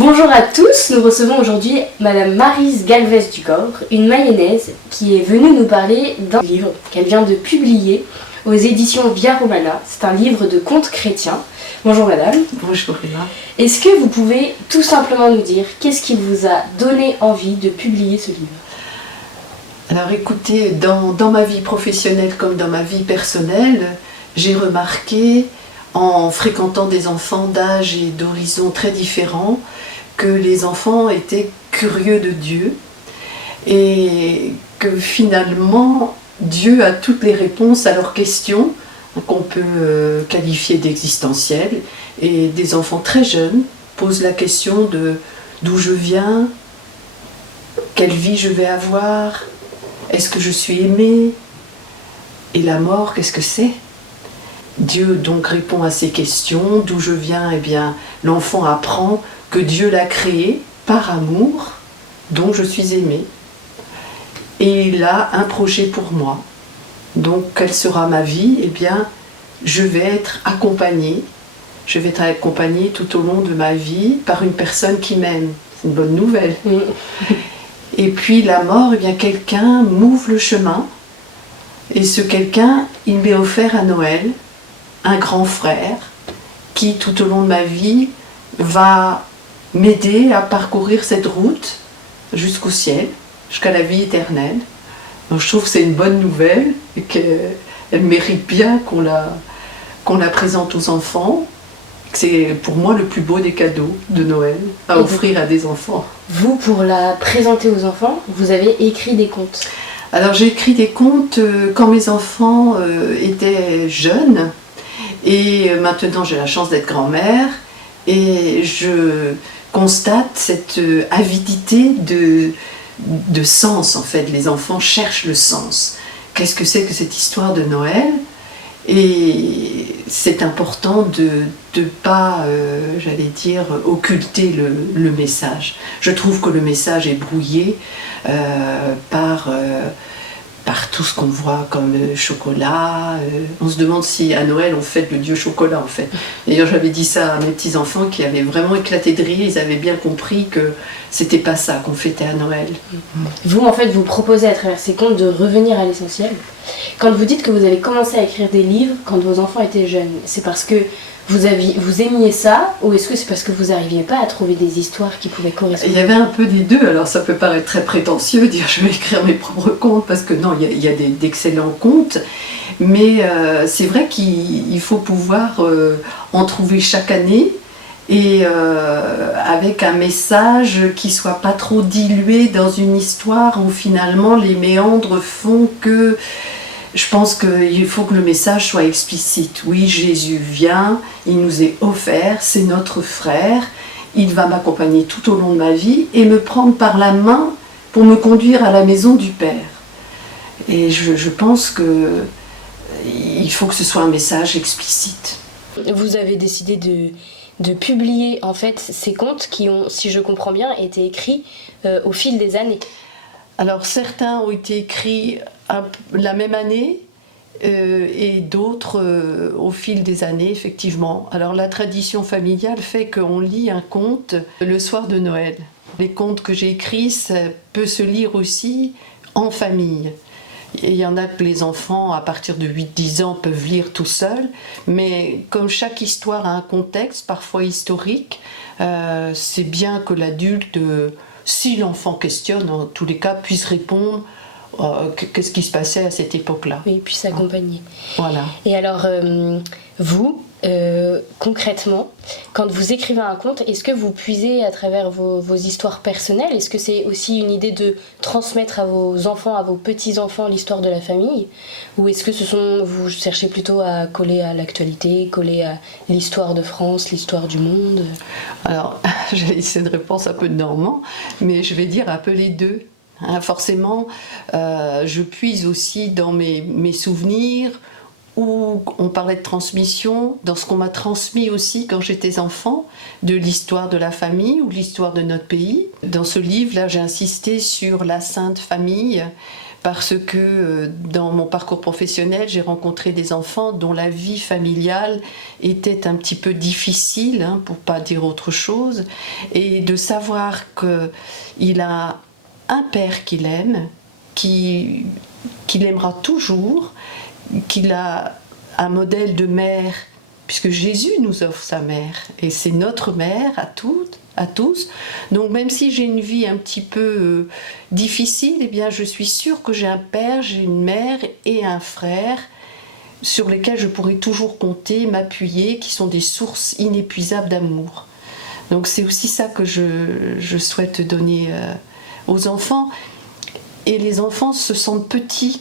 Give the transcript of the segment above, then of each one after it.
Bonjour à tous, nous recevons aujourd'hui Madame Maryse Galvez-Dugor, une mayonnaise qui est venue nous parler d'un livre qu'elle vient de publier aux éditions Via Romana. C'est un livre de contes chrétiens. Bonjour Madame. Bonjour Emma. Est-ce que vous pouvez tout simplement nous dire qu'est-ce qui vous a donné envie de publier ce livre ? Alors écoutez, dans ma vie professionnelle comme dans ma vie personnelle, j'ai remarqué en fréquentant des enfants d'âge et d'horizons très différents que les enfants étaient curieux de Dieu et que finalement Dieu a toutes les réponses à leurs questions qu'on peut qualifier d'existentielles, et des enfants très jeunes posent la question de d'où je viens, quelle vie je vais avoir, est-ce que je suis aimé, et la mort, qu'est-ce que c'est ? Dieu donc répond à ces questions. D'où je viens, eh bien, l'enfant apprend que Dieu l'a créé par amour, dont je suis aimé. Et il a un projet pour moi. Donc, quelle sera ma vie ? Eh bien, je vais être accompagnée. Je vais être accompagnée tout au long de ma vie par une personne qui m'aime. C'est une bonne nouvelle. Et puis, la mort, eh bien, quelqu'un m'ouvre le chemin. Et ce quelqu'un, il m'est offert à Noël. Un grand frère qui, tout au long de ma vie, va m'aider à parcourir cette route jusqu'au ciel, jusqu'à la vie éternelle. Donc je trouve que c'est une bonne nouvelle et qu'elle mérite bien qu'on la présente aux enfants. C'est pour moi le plus beau des cadeaux de Noël à offrir à des enfants. Vous, pour la présenter aux enfants, vous avez écrit des contes. Alors j'ai écrit des contes quand mes enfants étaient jeunes. Et maintenant j'ai la chance d'être grand-mère et je constate cette avidité de sens en fait. Les enfants cherchent le sens. Qu'est-ce que c'est que cette histoire de Noël ? Et c'est important de ne pas, j'allais dire, occulter le message. Je trouve que le message est brouillé par tout ce qu'on voit comme le chocolat. On se demande si à Noël on fête le dieu chocolat en fait. D'ailleurs j'avais dit ça à mes petits-enfants qui avaient vraiment éclaté de rire, ils avaient bien compris que c'était pas ça qu'on fêtait à Noël. Vous en fait vous proposez à travers ces contes de revenir à l'essentiel. Quand vous dites que vous avez commencé à écrire des livres quand vos enfants étaient jeunes, c'est parce que vous aimiez ça, ou est-ce que c'est parce que vous n'arriviez pas à trouver des histoires qui pouvaient correspondre ? Il y avait un peu des deux. Alors ça peut paraître très prétentieux de dire je vais écrire mes propres contes, parce que non, il y a d'excellents contes, mais c'est vrai qu'il faut pouvoir en trouver chaque année, et avec un message qui soit pas trop dilué dans une histoire où finalement les méandres font que... Je pense qu'il faut que le message soit explicite. Oui, Jésus vient, il nous est offert, c'est notre frère, il va m'accompagner tout au long de ma vie et me prendre par la main pour me conduire à la maison du Père. Et je pense qu'il faut que ce soit un message explicite. Vous avez décidé de publier en fait ces contes qui ont, si je comprends bien, été écrits au fil des années. Alors certains ont été écrits la même année et d'autres au fil des années, effectivement. Alors la tradition familiale fait qu'on lit un conte le soir de Noël. Les contes que j'ai écrits, ça peut se lire aussi en famille. Il y en a que les enfants, à partir de 8-10 ans, peuvent lire tout seuls, mais comme chaque histoire a un contexte, parfois historique, c'est bien que l'adulte... si l'enfant questionne, en tous les cas, puisse répondre qu'est-ce qui se passait à cette époque-là. Oui, puisse accompagner. Voilà. Et alors, vous, concrètement, quand vous écrivez un conte, est-ce que vous puisez à travers vos histoires personnelles ? Est-ce que c'est aussi une idée de transmettre à vos enfants, à vos petits-enfants, l'histoire de la famille ? Ou est-ce que vous cherchez plutôt à coller à l'actualité, coller à l'histoire de France, l'histoire du monde ? Alors, c'est une réponse un peu de normand, mais je vais dire un peu les deux. Forcément, je puise aussi dans mes souvenirs, où on parlait de transmission, dans ce qu'on m'a transmis aussi quand j'étais enfant, de l'histoire de la famille ou de l'histoire de notre pays. Dans ce livre-là, j'ai insisté sur la Sainte Famille, parce que dans mon parcours professionnel, j'ai rencontré des enfants dont la vie familiale était un petit peu difficile, hein, pour pas dire autre chose, et de savoir qu'il a un père qu'il aime, qu'il aimera toujours, qu'il a un modèle de mère, puisque Jésus nous offre sa mère, et c'est notre mère à toutes, à tous. Donc même si j'ai une vie un petit peu difficile, eh bien je suis sûre que j'ai un père, j'ai une mère et un frère sur lesquels je pourrai toujours compter, m'appuyer, qui sont des sources inépuisables d'amour. Donc c'est aussi ça que je souhaite donner aux enfants. Et les enfants se sentent petits.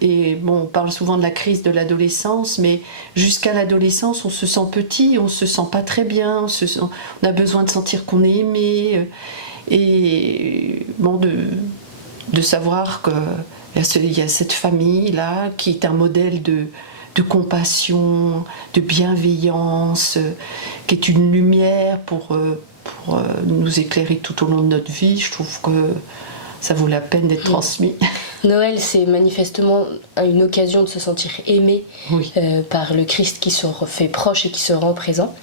Et bon, on parle souvent de la crise de l'adolescence, mais jusqu'à l'adolescence, on se sent petit, on se sent pas très bien, on a besoin de sentir qu'on est aimé, et bon, de savoir qu'il y a cette famille-là qui est un modèle de compassion, de bienveillance, qui est une lumière pour nous éclairer tout au long de notre vie. Je trouve que ça vaut la peine d'être transmis. Noël, c'est manifestement une occasion de se sentir aimé, oui, par le Christ qui se fait proche et qui se rend présent.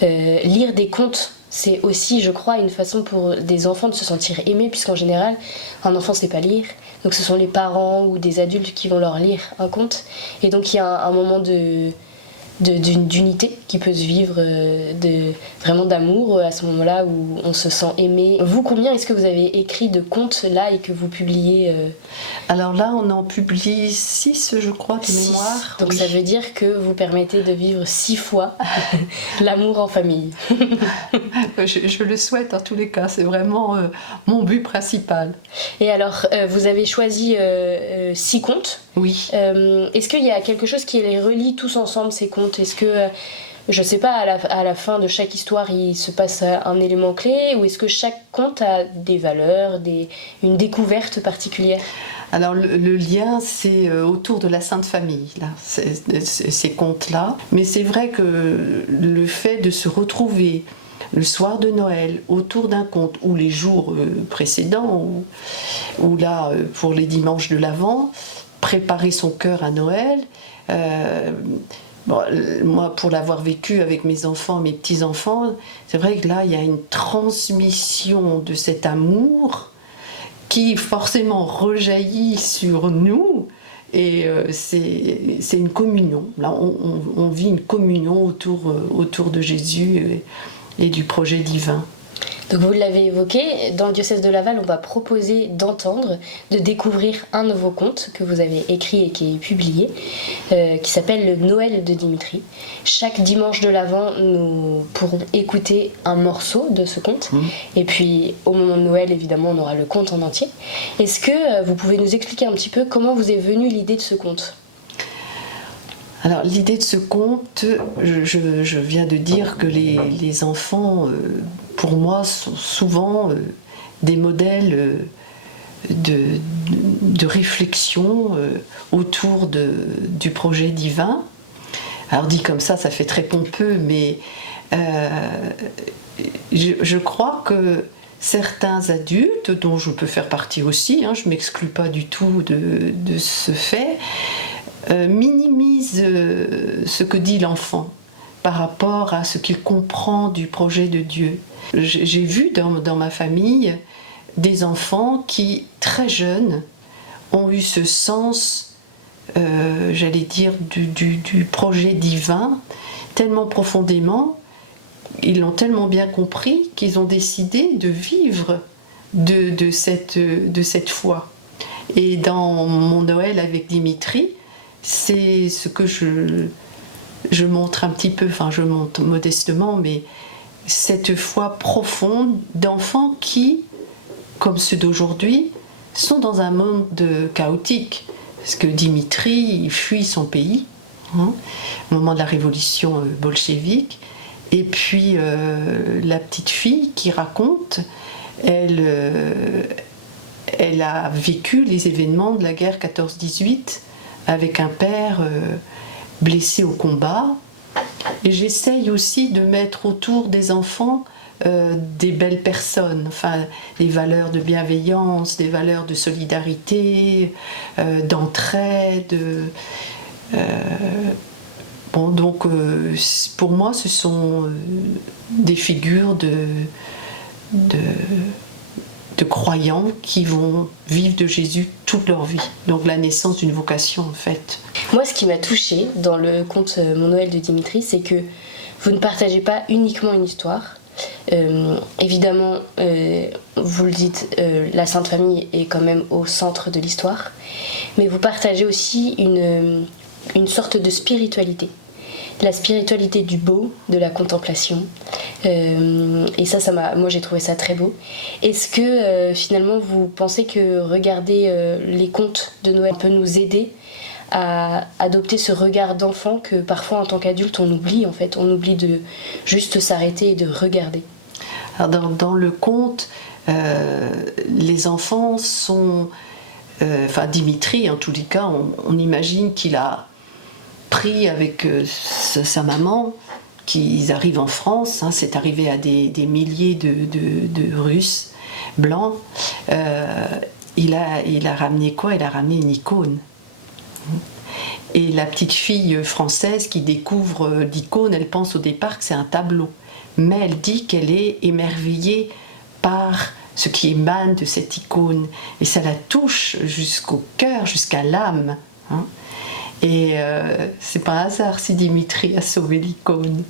Lire des contes, c'est aussi, je crois, une façon pour des enfants de se sentir aimés, puisqu'en général, un enfant ne sait pas lire. Donc ce sont les parents ou des adultes qui vont leur lire un conte. Et donc il y a un moment d'unité qui peut se vivre, vraiment d'amour à ce moment-là où on se sent aimé. Vous, combien est-ce que vous avez écrit de contes là et que vous publiez Alors là, on en publie 6, je crois, de mémoire. Donc oui. Ça veut dire que vous permettez de vivre 6 fois l'amour en famille. Je le souhaite en tous les cas, c'est vraiment mon but principal. Et alors, vous avez choisi 6 contes. Oui. Est-ce qu'il y a quelque chose qui les relie tous ensemble, ces contes ? Est-ce que, je ne sais pas, à la fin de chaque histoire, il se passe un élément clé, ou est-ce que chaque conte a des valeurs, une découverte particulière ? Alors le lien, c'est autour de la Sainte Famille, là, ces contes-là. Mais c'est vrai que le fait de se retrouver le soir de Noël autour d'un conte, ou les jours précédents, ou là, pour les dimanches de l'Avent, préparer son cœur à Noël. Bon, moi, pour l'avoir vécu avec mes enfants, mes petits-enfants, c'est vrai que là, il y a une transmission de cet amour qui forcément rejaillit sur nous, et c'est une communion. Là, on vit une communion autour de Jésus et du projet divin. Donc vous l'avez évoqué, dans le diocèse de Laval, on va proposer d'entendre, de découvrir un nouveau conte que vous avez écrit et qui est publié, qui s'appelle le Noël de Dimitri. Chaque dimanche de l'Avent, nous pourrons écouter un morceau de ce conte. Et puis au moment de Noël, évidemment, on aura le conte en entier. Est-ce que vous pouvez nous expliquer un petit peu comment vous est venue l'idée de ce conte ? Alors l'idée de ce conte, je viens de dire que les enfants, pour moi, sont souvent des modèles de réflexion autour du projet divin. Alors dit comme ça fait très pompeux, mais je crois que certains adultes, dont je peux faire partie aussi, je ne m'exclus pas du tout de ce fait, minimise ce que dit l'enfant par rapport à ce qu'il comprend du projet de Dieu. J'ai vu dans ma famille des enfants qui, très jeunes, ont eu ce sens, j'allais dire, du projet divin tellement profondément, ils l'ont tellement bien compris qu'ils ont décidé de vivre de cette foi. Et dans mon Noël avec Dimitri, c'est ce que je montre un petit peu, je montre modestement, mais cette foi profonde d'enfants qui, comme ceux d'aujourd'hui, sont dans un monde chaotique. Parce que Dimitri, il fuit son pays, au moment de la révolution bolchevique. Et puis la petite fille qui raconte, elle a vécu les événements de la guerre 14-18 avec un père blessé au combat. Et j'essaye aussi de mettre autour des enfants des belles personnes, enfin les valeurs de bienveillance, des valeurs de solidarité, d'entraide. Bon, donc pour moi ce sont des figures de croyants qui vont vivre de Jésus toute leur vie. Donc la naissance d'une vocation en fait. Moi, ce qui m'a touchée dans le conte Mon Noël de Dimitri, c'est que vous ne partagez pas uniquement une histoire. Évidemment, vous le dites, la Sainte Famille est quand même au centre de l'histoire, mais vous partagez aussi une sorte de spiritualité. La spiritualité du beau, de la contemplation. Et moi j'ai trouvé ça très beau. Est-ce que finalement vous pensez que regarder les contes de Noël peut nous aider à adopter ce regard d'enfant que parfois en tant qu'adulte on oublie en fait, on oublie de juste s'arrêter et de regarder? Alors dans le conte, les enfants sont... Dimitri en tous les cas, on imagine qu'il a pris avec sa maman, qu'ils arrivent en France, c'est arrivé à des milliers de Russes blancs. Il a ramené quoi? Il a ramené une icône. Et la petite fille française qui découvre l'icône, elle pense au départ que c'est un tableau. Mais elle dit qu'elle est émerveillée par ce qui émane de cette icône. Et ça la touche jusqu'au cœur, jusqu'à l'âme. Et c'est pas un hasard si Dimitri a sauvé l'icône.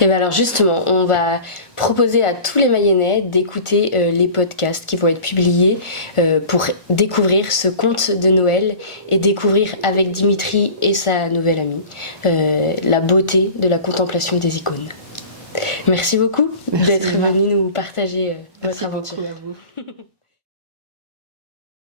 Et bien alors justement, on va proposer à tous les Mayennais d'écouter les podcasts qui vont être publiés pour découvrir ce conte de Noël et découvrir avec Dimitri et sa nouvelle amie la beauté de la contemplation des icônes. Merci beaucoup d'être venu nous partager votre aventure. Merci beaucoup à vous.